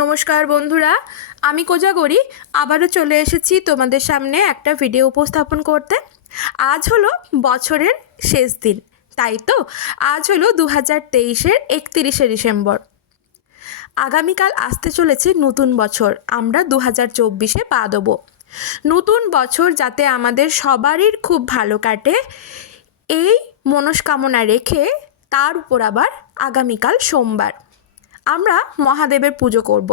নমস্কার বন্ধুরা, আমি কোজাগরি, আবারও চলে এসেছি তোমাদের সামনে একটা ভিডিও উপস্থাপন করতে। আজ হলো বছরের শেষ দিন, তাই তো? আজ হলো দু হাজার তেইশের একতিরিশে ডিসেম্বর। আগামীকাল আসতে চলেছে নতুন বছর, আমরা দু হাজার চব্বিশে পা দেবো। নতুন বছর যাতে আমাদের সবারই খুব ভালো কাটে, এই মনস্কামনা রেখে তার উপর আবার আগামীকাল সোমবার। আমরা মহাদেবের পুজো করব।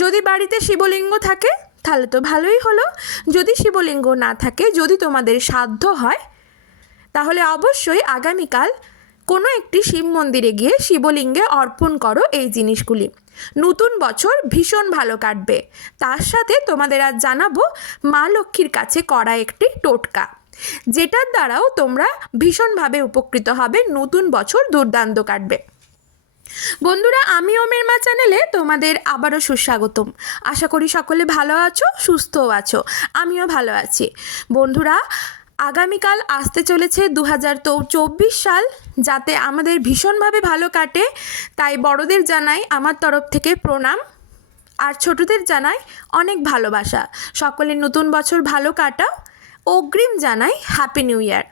যদি বাড়িতে শিবলিঙ্গ থাকে, তাহলে তো ভালোই হলো। যদি শিবলিঙ্গ না থাকে, যদি তোমাদের সাধ্য হয়, তাহলে অবশ্যই আগামীকাল কোনো একটি শিব মন্দিরে গিয়ে শিবলিঙ্গে অর্পণ করো এই জিনিসগুলি। নতুন বছর ভীষণ ভালো কাটবে। তার সাথে তোমাদের আজ জানাব মা লক্ষ্মীর কাছে করা একটি টোটকা, যেটার দ্বারাও তোমরা ভীষণভাবে উপকৃত হবে। নতুন বছর দুর্দান্ত কাটবে। বন্ধুরা আমি ওমের মা চ্যানেলে তোমাদের আবারও সুস্বাগতম। আশা করি সকলে ভালো আছো, সুস্থও আছো, আমিও ভালো আছি। বন্ধুরা, আগামীকাল আসতে চলেছে দু চব্বিশ সাল, যাতে আমাদের ভীষণভাবে ভালো কাটে। তাই বড়দের জানাই আমার তরফ থেকে প্রণাম, আর ছোটদের জানাই অনেক ভালোবাসা। সকলের নতুন বছর ভালো কাটাও। অগ্রিম জানাই হ্যাপি নিউ ইয়ার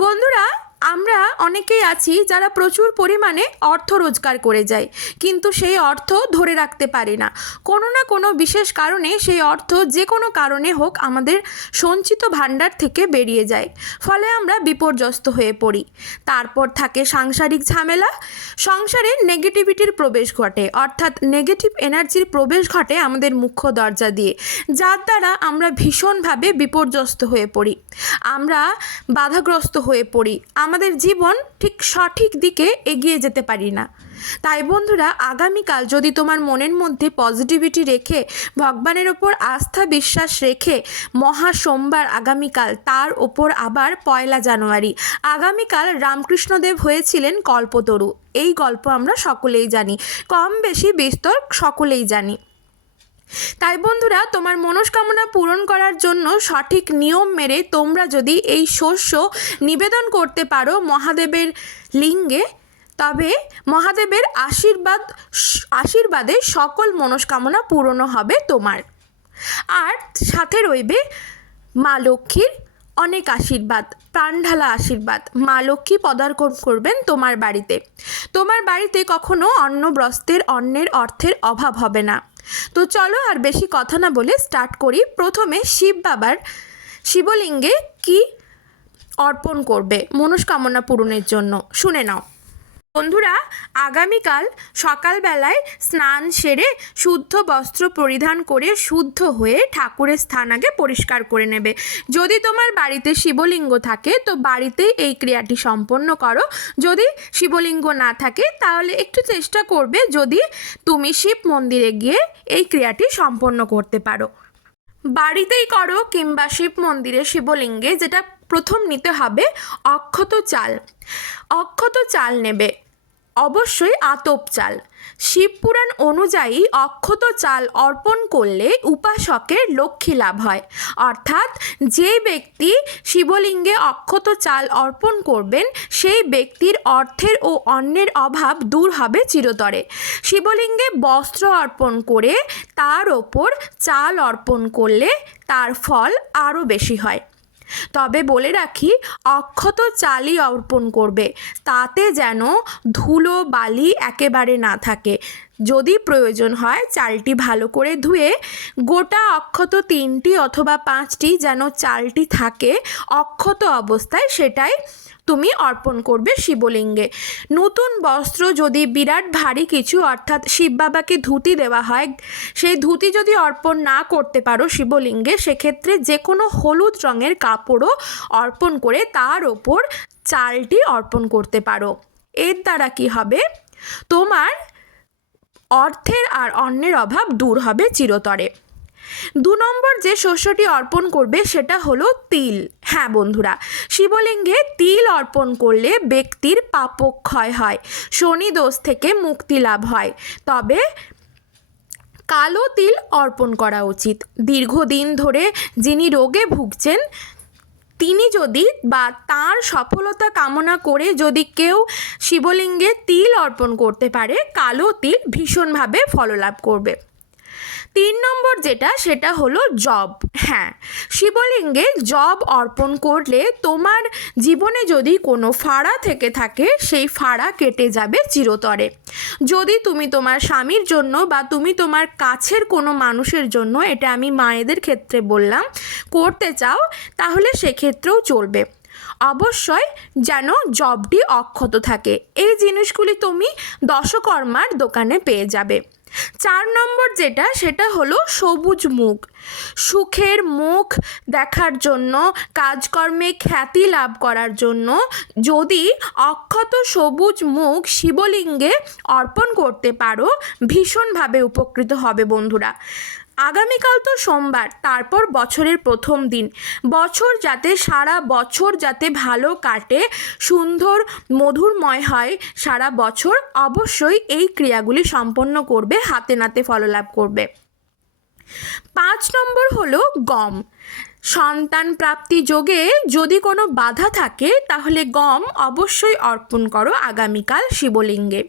বন্ধুরা আমরা অনেকেই আছি যারা প্রচুর পরিমাণে অর্থ রোজগার করে যায় কিন্তু সেই অর্থ ধরে রাখতে পারি না। কোনো না কোনো বিশেষ কারণে সেই অর্থ যে কোনো কারণে হোক আমাদের সঞ্চিত ভাণ্ডার থেকে বেরিয়ে যায়, ফলে আমরা বিপর্যস্ত হয়ে পড়ি। তারপর থাকে সাংসারিক ঝামেলা। সংসারে নেগেটিভিটির প্রবেশ ঘটে, অর্থাৎ নেগেটিভ এনার্জির প্রবেশ ঘটে আমাদের মুখ্য দরজা দিয়ে, যার দ্বারা আমরা ভীষণভাবে বিপর্যস্ত হয়ে পড়ি। আমরা বাধাগ্রস্ত হয়ে পড়ি। আমাদের জীবন ঠিক সঠিক দিকে এগিয়ে যেতে পারি না। তাই বন্ধুরা, আগামীকাল যদি তোমার মনের মধ্যে পজিটিভিটি রেখে, ভগবানের ওপর আস্থা বিশ্বাস রেখে মহা সোমবার আগামীকাল, তার ওপর আবার পয়লা জানুয়ারি। আগামীকাল রামকৃষ্ণদেব হয়েছিলেন কল্পতরু। এই গল্প আমরা সকলেই জানি। কম বেশি বিস্তর সকলেই জানি। তাই বন্ধুরা, তোমার মনস্কামনা পূরণ করার জন্য সঠিক নিয়ম মেরে তোমরা যদি এই শস্য নিবেদন করতে পারো মহাদেবের লিঙ্গে, তবে মহাদেবের আশীর্বাদ, আশীর্বাদে সকল মনস্কামনা পূরণ হবে তোমার। আর সাথে রইবে মা লক্ষ্মীর অনেক আশীর্বাদ, প্রাণঢালা আশীর্বাদ মা লক্ষ্মী পদার্পণ করবেন তোমার বাড়িতে। তোমার বাড়িতে কখনো অন্ন বস্ত্রের অন্নের অর্থের অভাব হবে না। তো চলো আর বেশি কথা না বলে স্টার্ট করি। প্রথমে শিব বাবার শিবলিঙ্গে কি অর্পণ করবে? মনস্কামনা পূরণের জন্য। শুনে নাও। বন্ধুরা, আগামীকাল সকালবেলায় স্নান সেরে শুদ্ধ বস্ত্র পরিধান করে শুদ্ধ হয়ে ঠাকুরের স্থান আগে পরিষ্কার করে নেবে। যদি তোমার বাড়িতে শিবলিঙ্গ থাকে, তো বাড়িতেই এই ক্রিয়াটি সম্পন্ন করো। যদি শিবলিঙ্গ না থাকে, তাহলে একটু চেষ্টা করবে যদি তুমি শিব মন্দিরে গিয়ে এই ক্রিয়াটি সম্পন্ন করতে পারো। বাড়িতেই করো কিংবা শিব মন্দিরে শিবলিঙ্গে যেটা প্রথম নিতে হবে অক্ষত চাল। অক্ষত চাল নেবে। অবশ্যই আতপ চাল। শিবপুরাণ অনুযায়ী অক্ষত চাল অর্পণ করলে উপাসকের লক্ষ্মী লাভ হয়। অর্থাৎ যে ব্যক্তি শিবলিঙ্গে অক্ষত চাল অর্পণ করবেন, সেই ব্যক্তির অর্থের ও অন্যের অভাব দূর হবে চিরতরে। শিবলিঙ্গে বস্ত্র অর্পণ করে তার ওপর চাল অর্পণ করলে তার ফল আরও বেশি হয়। তবে বলে রাখি অক্ষত চালই অর্পণ করবে। তাতে যেন ধুলো বালি একেবারে না থাকে। যদি প্রয়োজন হয় চালটি ভালো করে ধুয়ে গোটা অক্ষত তিনটি অথবা পাঁচটি যেন চালটি থাকে অক্ষত অবস্থায় সেটাই তুমি অর্পণ করবে শিবলিঙ্গে। নতুন বস্ত্র যদি বিরাট ভারী কিছু, অর্থাৎ শিব বাবাকে ধুতি দেওয়া হয় সেই ধুতি যদি অর্পণ না করতে পারো শিবলিঙ্গে, সেক্ষেত্রে যে কোনো হলুদ রঙের কাপড়ও অর্পণ করে তার ওপর চালটি অর্পণ করতে পারো। এর দ্বারা কি হবে? তোমার অর্থের আর অন্যের অভাব দূর হবে চিরতরে। দু নম্বর যে শস্যটি অর্পণ করবে সেটা হলো তিল। হ্যাঁ বন্ধুরা, শিবলিঙ্গে তিল অর্পণ করলে ব্যক্তির পাপক্ষয় হয়, শনি দোষ থেকে মুক্তি লাভ হয়। তবে কালো তিল অর্পণ করা উচিত। দীর্ঘদিন ধরে যিনি রোগে ভুগছেন তিনি যদি বা তার সফলতা কামনা করে যদি কেউ শিবলিঙ্গে তিল অর্পণ করতে পারে, কালো তিল ভীষণভাবে ফললাভ করবে। তিন নম্বর যেটা, সেটা হলো জব হ্যাঁ শিবলিঙ্গে জব অর্পণ করলে তোমার জীবনে যদি কোনো ফাড়া থেকে থাকে, সেই ফাড়া কেটে যাবে চিরতরে। যদি তুমি তোমার স্বামীর জন্য বা তুমি তোমার কাছের কোনো মানুষের জন্য, এটা আমি মায়েদের ক্ষেত্রে বললাম, করতে চাও, তাহলে সেক্ষেত্রেও চলবে। অবশ্যই যেন জবটি অক্ষত থাকে। এই জিনিসগুলি তুমি দশকর্মার দোকানে পেয়ে যাবে। চার নম্বর যেটা, সেটা হলো সবুজ মুখ। সুখের মুখ দেখার জন্য, কাজকর্মে খ্যাতি লাভ করার জন্য যদি অক্ষত সবুজ মুখ শিবলিঙ্গে অর্পণ করতে পারো, ভীষণভাবে উপকৃত হবে বন্ধুরা। আগামীকাল তো সোমবার, তারপর বছরের প্রথম দিন। বছর যাতে সারা বছর যাতে ভালো কাটে, সুন্দর, মধুরময় হয়, সারা বছর অবশ্যই এই ক্রিয়াগুলি সম্পন্ন করবে, হাতে নাতে ফললাভ করবে। পাঁচ নম্বর হলো গম। সন্তান প্রাপ্তি যোগে যদি কোনো বাধা থাকে, তাহলে গম অবশ্যই অর্পণ করো আগামীকাল শিবলিঙ্গে।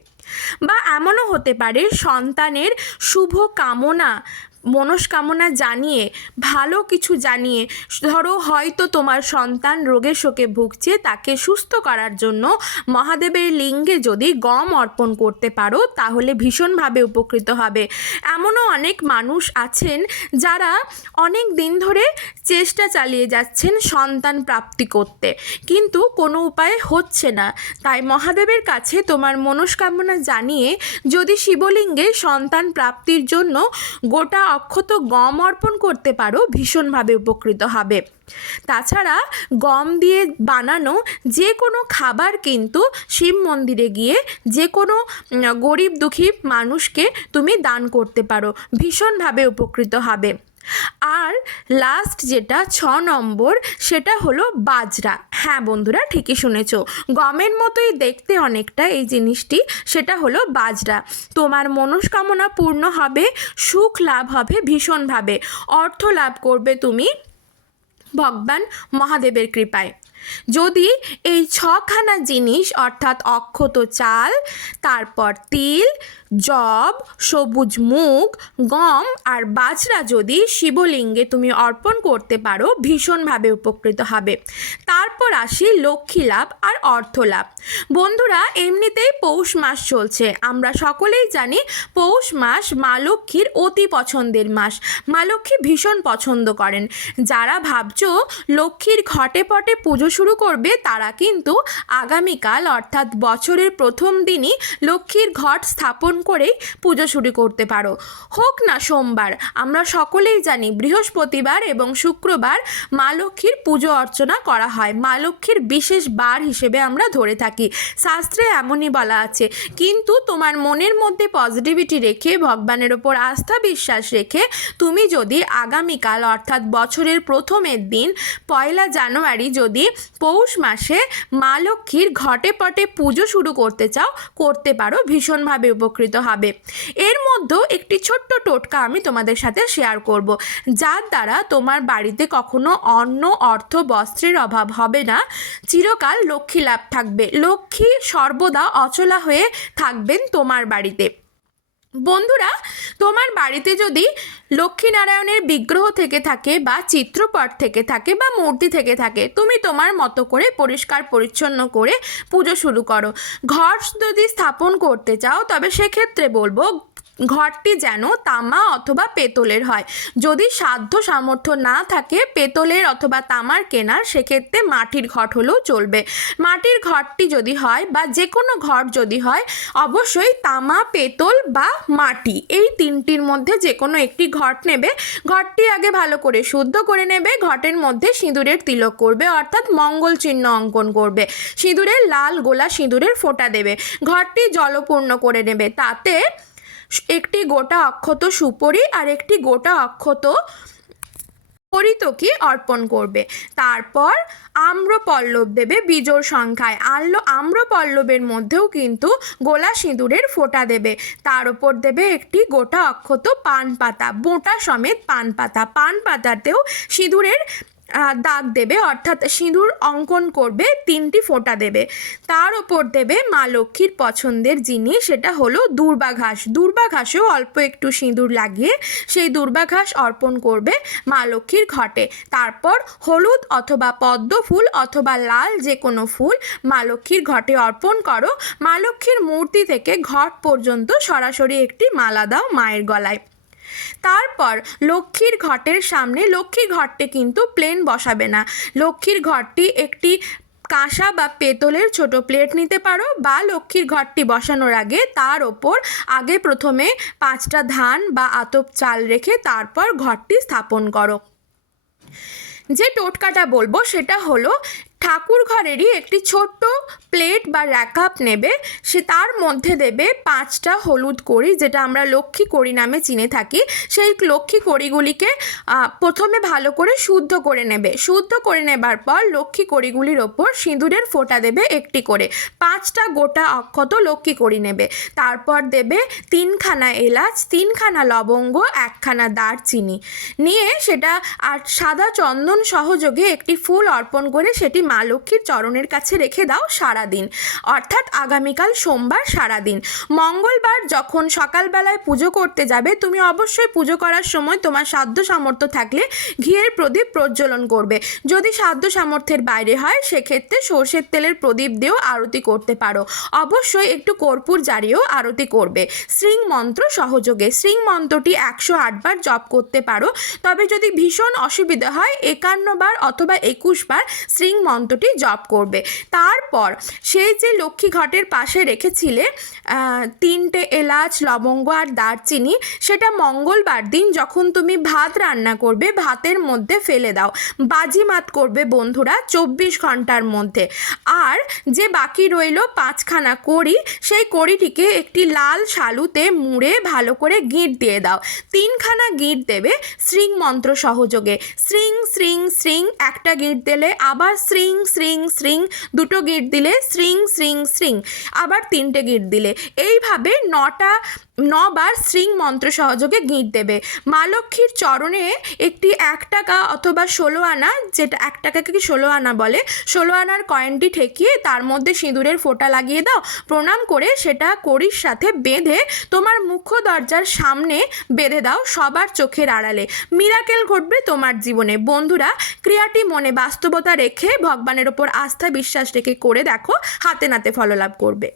বা এমনও হতে পারে, সন্তানের শুভ কামনা মনস্কামনা জানিয়ে, ভালো কিছু জানিয়ে, ধরো হয়তো তোমার সন্তান রোগে শোকে ভুগছে, তাকে সুস্থ করার জন্য মহাদেবের লিঙ্গে যদি গম অর্পণ করতে পারো, তাহলে ভীষণভাবে উপকৃত হবে। এমনও অনেক মানুষ আছেন যারা অনেক দিন ধরে চেষ্টা চালিয়ে যাচ্ছেন সন্তান প্রাপ্তি করতে। কিন্তু কোনো উপায় হচ্ছে না। তাই মহাদেবের কাছে তোমার মনস্কামনা জানিয়ে যদি শিবলিঙ্গে সন্তান প্রাপ্তির জন্য গোটা অক্ষত গম অর্পণ করতে পারো, ভীষণভাবে উপকৃত হবে। তাছাড়া গম দিয়ে বানানো যে কোনো খাবার কিন্তু শিব মন্দিরে গিয়ে যে কোনো গরিব দুঃখী মানুষকে তুমি দান করতে পারো, ভীষণভাবে উপকৃত হবে। আর লাস্ট যেটা ছ নম্বর, সেটা হলো বাজরা। হ্যাঁ বন্ধুরা, ঠিকই শুনেছ। গমের মতোই দেখতে অনেকটা এই জিনিসটি, সেটা হলো বাজরা। তোমার মনস্কামনা পূর্ণ হবে, সুখ লাভ হবে ভীষণভাবে। অর্থ লাভ করবে তুমি ভগবান মহাদেবের কৃপায়। যদি এই ছখানা জিনিস, অর্থাৎ অক্ষত চাল, তারপর তিল জব সবুজ মুগ, গম আর বাজরা যদি শিবলিঙ্গে তুমি অর্পণ করতে পারো, ভীষণভাবে উপকৃত হবে। তারপর আসি লক্ষ্মী লাভ আর অর্থ লাভ। বন্ধুরা, এমনিতেই পৌষ মাস চলছে। আমরা সকলেই জানি পৌষ মাস মা লক্ষ্মীর অতি পছন্দের মাস। মা লক্ষ্মী ভীষণ পছন্দ করেন। যারা ভাবছ লক্ষ্মীর ঘটে পটে পুজো শুরু করবে তারা কিন্তু আগামীকাল, অর্থাৎ বছরের প্রথম দিনই লক্ষ্মীর ঘট স্থাপন করেই পুজো শুরু করতে পারো। হোক না সোমবার, আমরা সকলেই জানি বৃহস্পতিবার এবং শুক্রবার মা লক্ষ্মীর পুজো অর্চনা করা হয়। মা লক্ষ্মীর বিশেষ বার হিসেবে আমরা ধরে থাকি। শাস্ত্রে এমনই বলা আছে, কিন্তু তোমার মনের মধ্যে পজিটিভিটি রেখে, ভগবানের ওপর আস্থা বিশ্বাস রেখে, তুমি যদি আগামীকাল, অর্থাৎ বছরের প্রথমের দিন, পয়লা জানুয়ারি যদি পৌষ মাসে মা লক্ষ্মীর ঘটে পটে পুজো শুরু করতে চাও, করতে পারো, ভীষণভাবে উপকৃত হবে। এর মধ্যেও একটি ছোট্ট টোটকা আমি তোমাদের সাথে শেয়ার করব, যার দ্বারা তোমার বাড়িতে কখনো অন্ন, অর্থ, বস্ত্রের অভাব হবে না। চিরকাল লক্ষ্মী লাভ থাকবে। লক্ষ্মী সর্বদা অচলা হয়ে থাকবেন তোমার বাড়িতে। বন্ধুরা, তোমার বাড়িতে যদি লক্ষ্মীনারায়ণের বিগ্রহ থেকে থাকে বা চিত্রপট থেকে থাকে বা মূর্তি থেকে থাকে, তুমি তোমার মতো করে পরিষ্কার পরিচ্ছন্ন করে পুজো শুরু করো। ঘর যদি স্থাপন করতে চাও, তবে সেক্ষেত্রে বলব ঘরটি যেন তামা অথবা পেতলের হয়। যদি সাধ্য সামর্থ্য না থাকে পেতলের অথবা তামার কেনার, সেক্ষেত্রে মাটির ঘট হলেও চলবে। মাটির ঘরটি যদি হয় বা যে কোনো ঘর যদি হয়, অবশ্যই তামা, পেতল বা মাটি এই তিনটির মধ্যে যে কোনো একটি ঘট নেবে। ঘরটি আগে ভালো করে শুদ্ধ করে নেবে, ঘটের মধ্যে সিঁদুরের তিলক করবে, অর্থাৎ মঙ্গল চিহ্ন অঙ্কন করবে। সিঁদুরের লাল গোলা সিঁদুরের ফোঁটা দেবে। ঘরটি জলপূর্ণ করে নেবে, তাতে একটি গোটা অক্ষত সুপরি আর একটি গোটা অক্ষত পরিতকি অর্পণ করবে। তারপর আম্রপল্লব দেবে বিজোড় সংখ্যায়। আল্ল আম্রপল্লবের মধ্যেও কিন্তু গোলা সিঁদুরের ফোঁটা দেবে। তার উপর দেবে একটি গোটা অক্ষত পান পাতা বোঁটা সমেত পান পাতা পান পাতাতেও সিঁদুরের দাগ দেবে, অর্থাৎ সিঁদুর অঙ্কন করবে, তিনটি ফোঁটা দেবে। তার ওপর দেবে মা লক্ষ্মীর পছন্দের জিনিস, সেটা হলো দূর্বা ঘাস দূর্বা ঘাসেও অল্প একটু সিঁদুর লাগিয়ে সেই দূর্বা ঘাস অর্পণ করবে মা লক্ষ্মীর ঘটে। তারপর হলুদ অথবা পদ্ম ফুল অথবা লাল যে কোনো ফুল মা লক্ষ্মীর ঘটে অর্পণ করো। মা লক্ষ্মীর মূর্তি থেকে ঘট পর্যন্ত সরাসরি একটি মালা দাও মায়ের গলায়। তারপর লক্ষ্মীর ঘটের সামনে লক্ষ্মী ঘরটি কিন্তু প্লেন বসাবে না। লক্ষ্মীর ঘরটি একটি কাঁসা বা পেতলের ছোট প্লেট নিতে পারো বা লক্ষ্মীর ঘরটি বসানোর আগে তার ওপর আগে প্রথমে পাঁচটা ধান বা আতপ চাল রেখে তারপর ঘরটি স্থাপন করো। যে টোটকাটা বলব সেটা হলো ঠাকুর ঘরেরই একটি ছোট্ট প্লেট বা র্যাকআপ নেবে। সে তার মধ্যে দেবে পাঁচটা হলুদ কড়ি, যেটা আমরা লক্ষ্মী কড়ি নামে চিনে থাকি। সেই লক্ষ্মী কড়িগুলিকে প্রথমে ভালো করে শুদ্ধ করে নেবে। শুদ্ধ করে নেবার পর লক্ষ্মী কড়িগুলির ওপর সিঁদুরের ফোঁটা দেবে একটি করে। পাঁচটা গোটা অক্ষত লক্ষ্মী কড়ি নেবে। তারপর দেবে তিনখানা এলাচ, তিনখানা লবঙ্গ, একখানা দারচিনি। নিয়ে সেটা, আর সাদা চন্দন সহযোগে একটি ফুল অর্পণ করে সেটি মা লক্ষ্মীর চরণের কাছে রেখে দাও সারাদিন। অর্থাৎ আগামীকাল সোমবার সারাদিন। মঙ্গলবার যখন সকালবেলায় পুজো করতে যাবে, তুমি অবশ্যই পুজো করার সময় তোমার সাধ্য সামর্থ্য থাকলে ঘিয়ের প্রদীপ প্রজ্বলন করবে। যদি সাধ্য সামর্থ্যের বাইরে হয়, সেক্ষেত্রে সর্ষের তেলের প্রদীপ দিয়েও আরতি করতে পারো। অবশ্যই একটু কর্পূর জ্বালিয়েও আরতি করবে। শৃং মন্ত্র সহযোগে। শৃং মন্ত্রটি একশো আটবার জপ করতে পারো। তবে যদি ভীষণ অসুবিধা হয়, একান্ন বার অথবা একুশ বার শৃং মন্ত্রটি জপ করবে। তারপর সেই যে লক্ষ্মী ঘটের পাশে রেখেছিলে তিনটে এলাচ, লবঙ্গ আর দারচিনি, সেটা মঙ্গলবার দিন যখন তুমি ভাত রান্না করবে, ভাতের মধ্যে ফেলে দাও। বাজিমাত করবে বন্ধুরা চব্বিশ ঘণ্টার মধ্যে। আর যে বাকি রইল পাঁচখানা কড়ি, সেই কড়িটিকে একটি লাল শালুতে মুড়ে ভালো করে গিঁট দিয়ে দাও। তিনখানা গিঁট দেবে শ্রিং মন্ত্র সহযোগে। শ্রিং শ্রিং শ্রিং, একটা গিঁট দিলে আবার শ্রিং শ্রিং শ্রিং শ্রিং দুটো গিট দিলে শ্রিং শ্রিং শ্রিং আবার তিনটে গিট দিলে। এইভাবে নটা নবার শ্রিং মন্ত্র সহযোগে গিঁট দেবে। মা লক্ষ্মীর চরণে একটি এক টাকা অথবা ষোলো আনা, যেটা এক টাকাকে কি ষোলো আনা বলে, ষোলো আনার কয়েনটি ঠেকিয়ে তার মধ্যে সিঁদুরের ফোঁটা লাগিয়ে দাও। প্রণাম করে সেটা কড়ির সাথে বেঁধে তোমার মুখ্য দরজার সামনে বেঁধে দাও সবার চোখের আড়ালে। মিরাকেল ঘটবে তোমার জীবনে। বন্ধুরা, ক্রিয়াটি মনে বাস্তবতা রেখে ভগবানের ওপর আস্থা বিশ্বাস রেখে করে দেখো, হাতে নাতে ফললাভ করবে।